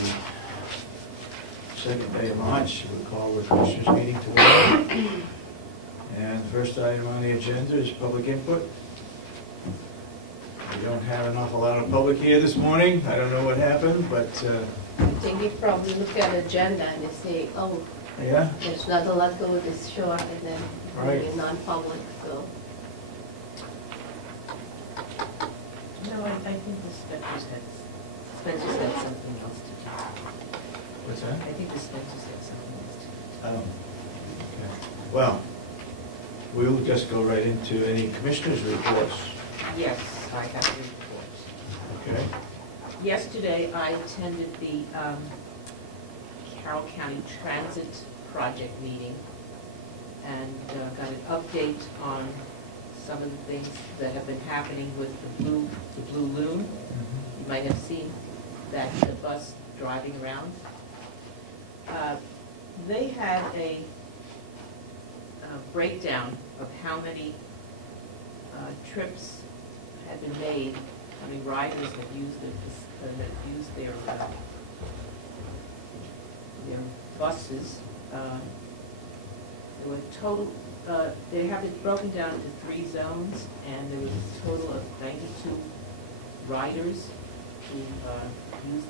the second day of March. We'll call the Commissioners meeting to order. And the first item on the agenda is public input. We don't have an awful lot of public here this morning. I don't know what happened, but... I think you probably look at the agenda and they say, oh, yeah? there's not a lot go this short, and then Right. maybe non-public, so. No, I think the Spencer's got something else to do. What's that? I think the Spencer's got something else to do. Oh, okay. Well, we'll just go right into any Commissioners' reports. Yes, I have the reports. Okay. Yesterday, I attended the Carroll County Transit Project meeting and got an update on some of the things that have been happening with the Blue Loon. Mm-hmm. You might have seen that the bus driving around. They had a breakdown of how many trips had been made, how many riders have used their buses. There were total. They have it broken down into 3 zones, and there was a total of 92 riders who used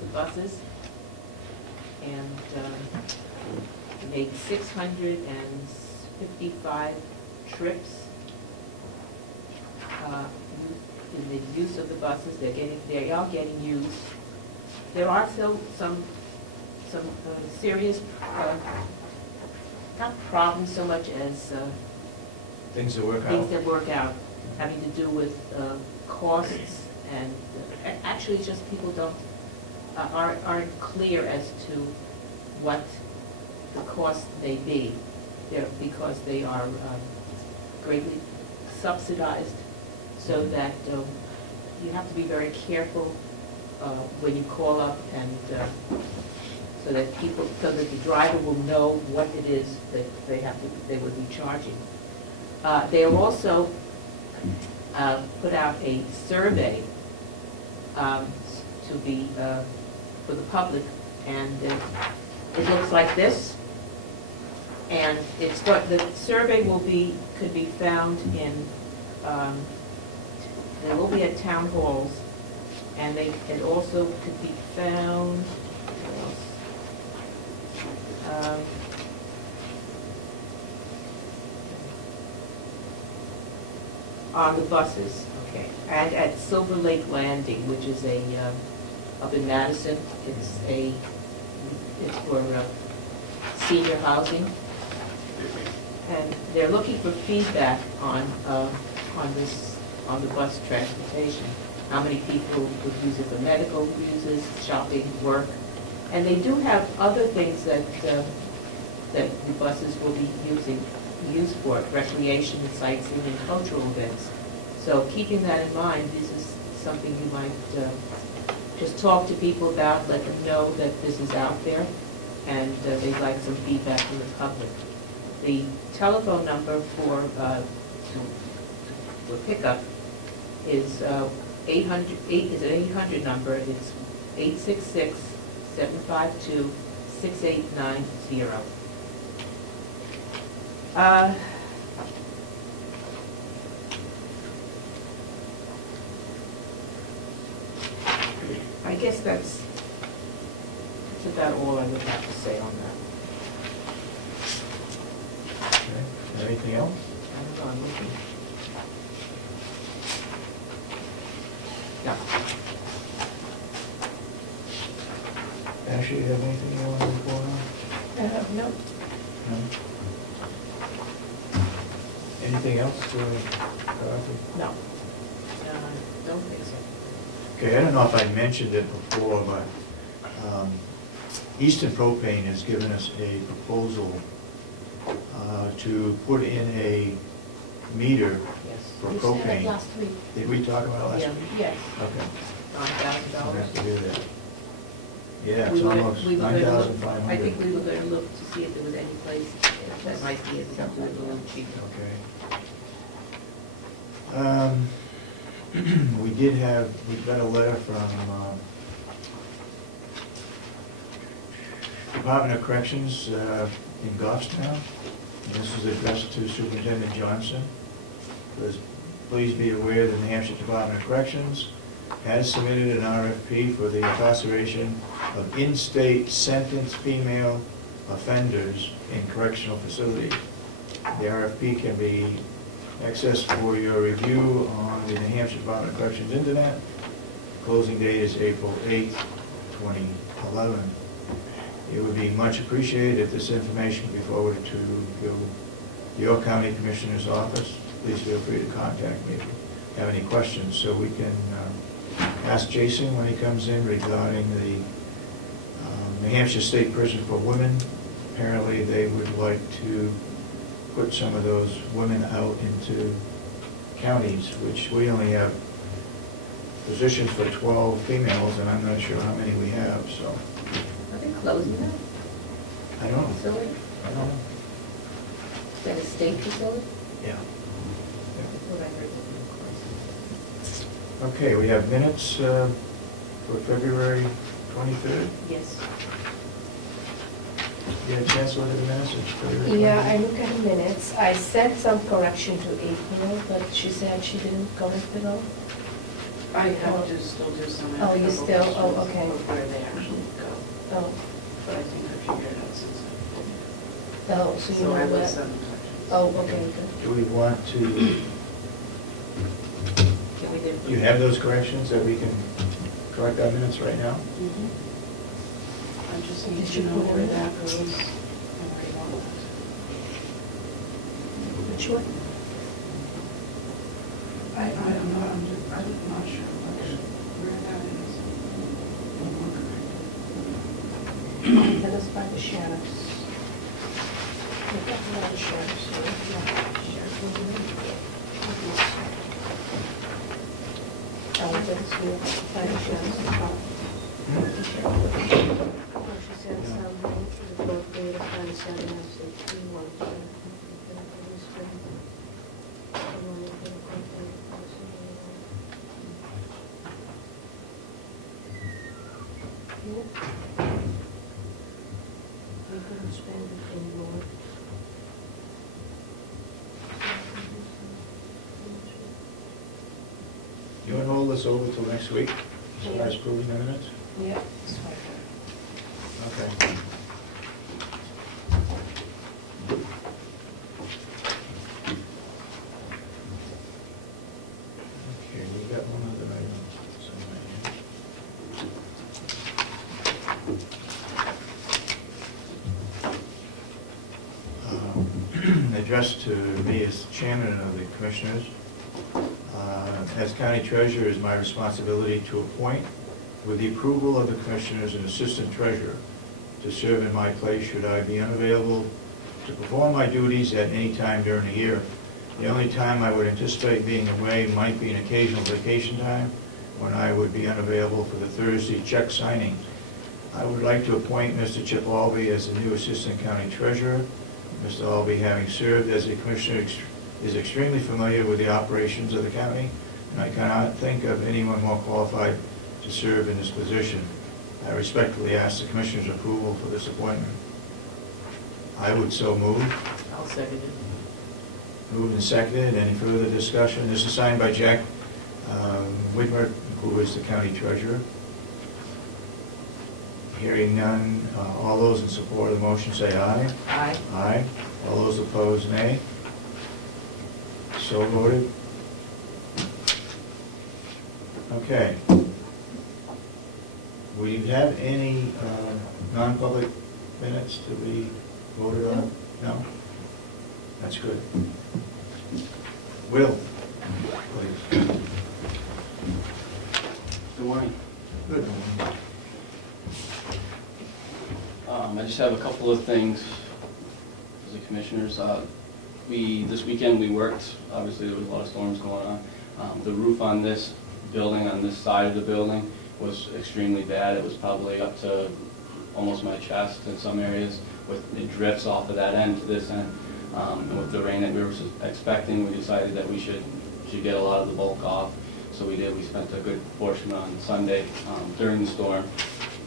the buses, and made 655 trips in the use of the buses. They are getting used. There are still some serious, not problems so much as Things that work out. things that work out, having to do with costs, and actually just people aren't clear as to what the cost may be, because they are greatly subsidized, so that you have to be very careful when you call up, and so that the driver will know what it is that they would be charging. They have also put out a survey to be for the public, and it looks like this. And the survey could be found in. They will be at town halls, and it also could be found. On the buses, okay, and at Silver Lake Landing, which is up in Madison. It's for senior housing, and they're looking for feedback on the bus transportation. How many people would use it for medical uses, shopping, work, and they do have other things that the buses will be used for, recreation, sightseeing, and cultural events. So keeping that in mind, this is something you might just talk to people about, let them know that this is out there, and they'd like some feedback from the public. The telephone number for pickup is 800 number. It's 866-752-6890. I guess that's about all I would have to say on that. Okay. Anything else? I don't know, I'm looking. No. Ashley, you have anything you want to report on? No. No? Anything else, Dorothy? No. Don't think so. Okay, I don't know if I mentioned it before, but Eastern Propane has given us a proposal to put in a meter Yes. for We said it propane. last week. Did we talk about it last Yeah. week? Yes. Okay. We'll $9,000. have to do that. Yeah, it's almost I 9,500. think we were going to look to see if there was any place that might be able to do it a little cheaper. Okay. We got a letter from Department of Corrections in Goffstown. This is addressed to Superintendent Johnson. Please be aware that the New Hampshire Department of Corrections has submitted an RFP for the incarceration of in-state sentenced female offenders in correctional facilities. The RFP can be accessed for your review on the New Hampshire Department of Corrections Internet. Closing date is April 8th, 2011. It would be much appreciated if this information could be forwarded to your county commissioner's office. Please feel free to contact me if you have any questions, so we can ask Jason when he comes in regarding the New Hampshire State Prison for Women. Apparently they would like to put some of those women out into counties, which we only have positions for 12 females, and I'm not sure how many we have, so. Are they closing that I don't know. facility? I don't know. Is that a state facility? Yeah. That's what I heard. Okay, we have minutes for February 23rd. Yes. You had a chance to look at the minutes? It's February Yeah, 23rd? I look at the minutes. I sent some correction to April, but she said she didn't correct it all. I have to still do some. Oh, you still? Oh, okay. Of where they actually go, Oh, but I think I figured it out since I. oh, so you So I know will that? send them corrections. Oh, okay, good. Do we want to, Can we do? you have those corrections that we can correct our minutes right now? Mhm. I just need Did to you know put it where in? that goes and where you want that. Which one? I'm not sure where that is. That is by the sheriffs. Look at the sheriffs, yeah. Oh, that's here, by the sheriffs. Oh, she said something, the birthday of 27, I said 317. We couldn't spend it anymore. You want to hold this over till next week, as far as approving the minutes? Yeah, that's fine. Okay. Okay, we got one other item. Addressed to me as chairman of the commissioners. As county treasurer, it is my responsibility to appoint, with the approval of the commissioners, an assistant treasurer to serve in my place should I be unavailable to perform my duties at any time during the year. The only time I would anticipate being away might be an occasional vacation time, when I would be unavailable for the Thursday check signing. I would like to appoint Mr. Chip Albee as the new assistant county treasurer. Mr. Albee, having served as a commissioner, is extremely familiar with the operations of the county, and I cannot think of anyone more qualified to serve in this position. I respectfully ask the commissioner's approval for this appointment. I would so move. I'll second it. Moved and seconded. Any further discussion? This is signed by Jack Whitmer, who is the county treasurer. Hearing none, all those in support of the motion say aye. Aye. Aye. All those opposed, nay. So voted. Okay. We have any non-public minutes to be voted on? No? That's good. Will, please. Good morning. Good morning. I just have a couple of things as the commissioners. This weekend we worked, obviously there was a lot of storms going on. The roof on this building, on this side of the building, was extremely bad. It was probably up to almost my chest in some areas. It drifts off of that end to this end. And with the rain that we were expecting, we decided that we should get a lot of the bulk off. So we did. We spent a good portion on Sunday during the storm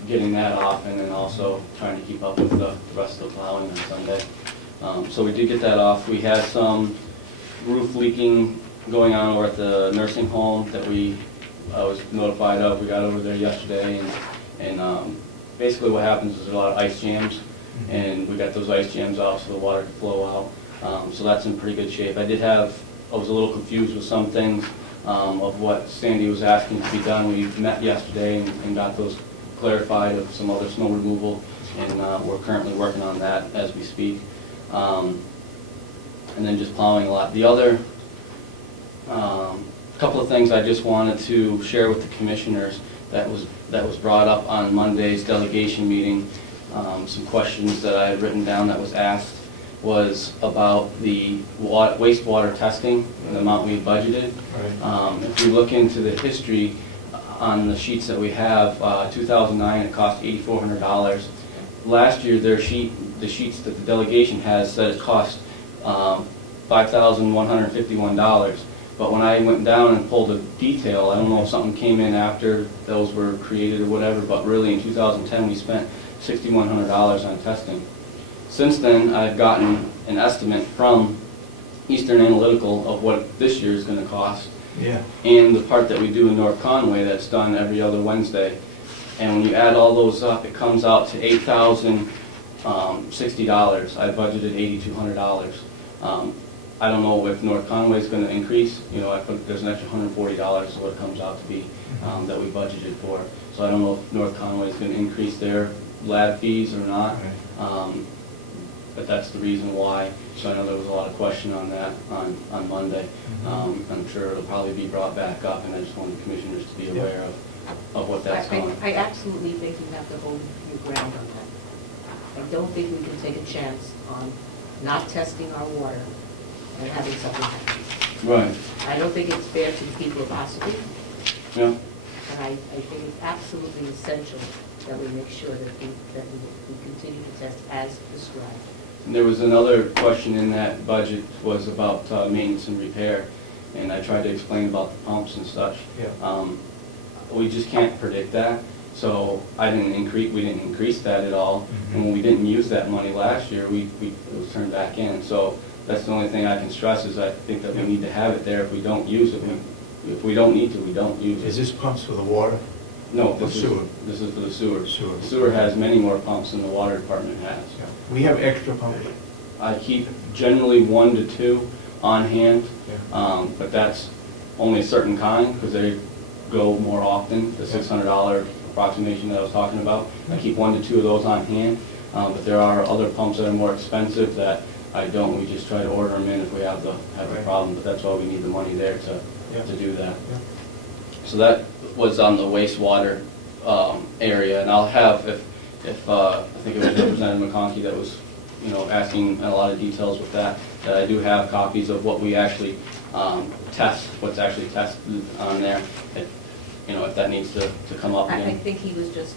getting that off, and then also trying to keep up with the rest of the plowing on Sunday. So we did get that off. We had some roof leaking going on over at the nursing home that I was notified of. We got over there yesterday, and basically what happens is there's a lot of ice jams, and we got those ice jams off so the water could flow out. So that's in pretty good shape. I was a little confused with some things of what Sandy was asking to be done. We met yesterday and got those clarified of some other snow removal, and we're currently working on that as we speak. And then just plowing a lot. The other couple of things I just wanted to share with the commissioners that was brought up on Monday's delegation meeting. Some questions that I had written down that was asked was about the wastewater testing and the amount we budgeted. Right. If we look into the history on the sheets that we have, 2009 it cost $8,400. Last year the sheets that the delegation has said it cost $5,151. But when I went down and pulled the detail, I don't know if something came in after those were created or whatever, but really in 2010 we spent $6,100 on testing. Since then, I've gotten an estimate from Eastern Analytical of what this year is going to cost. Yeah. And the part that we do in North Conway that's done every other Wednesday. And when you add all those up, it comes out to $8,060. I budgeted $8,200. I don't know if North Conway is going to increase. You know, there's an extra $140 is what it comes out to be that we budgeted for. So I don't know if North Conway is going to increase their lab fees or not. Right. But that's the reason why. So I know there was a lot of question on that on Monday. I'm sure it'll probably be brought back up, and I just want the commissioners to be aware of what that's going. I absolutely think you have to hold your ground on that. I don't think we can take a chance on not testing our water and having something happen. Right. I don't think it's fair to the people of Ossipee. Yeah. And I think it's absolutely essential that we make sure that we continue to test as prescribed. And there was another question in that budget was about maintenance and repair, and I tried to explain about the pumps and such. Yeah. We just can't predict that, so we didn't increase that at all. And when we didn't use that money last year, it was turned back in. So that's the only thing I can stress is I think that we need to have it there. If we don't use it, if we don't need to, we don't use it. Is this pumps for the water? No, this is for the sewer. The sewer has many more pumps than the water department has. Yeah. We have extra pumps. I keep generally 1 to 2 on hand, but that's only a certain kind because they go more often. The $600 approximation that I was talking about, I keep 1 to 2 of those on hand. But there are other pumps that are more expensive that I don't. We just try to order them in if we have the problem. But that's why we need the money there to do that. Yeah. So that was on the wastewater area, and I'll have if I think it was Representative McConkey that was asking a lot of details with that I do have copies of what we actually test, what's actually tested on there. If that needs to come up again. I think he was just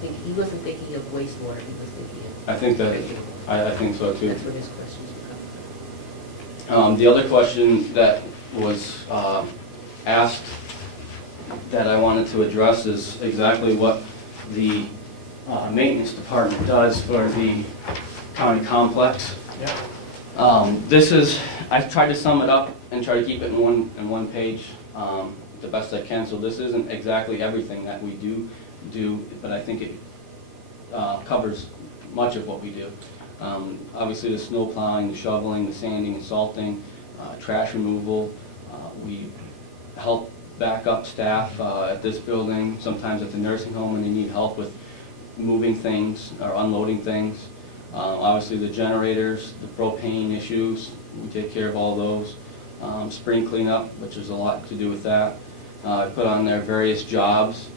he wasn't thinking of wastewater. He was thinking of. I think that I think so too. That's where his questions would come from. The other question that was asked that I wanted to address is exactly what the maintenance department does for the county complex. Yeah. I've tried to sum it up and try to keep it in one page the best I can. So this isn't exactly everything that we do, but I think it covers much of what we do. Obviously the snow plowing, the shoveling, the sanding and salting, trash removal. We help back up staff at this building, sometimes at the nursing home when they need help with moving things or unloading things. Obviously the generators, the propane issues, we take care of all those. Spring cleanup, which is a lot to do with that. I put on there various jobs.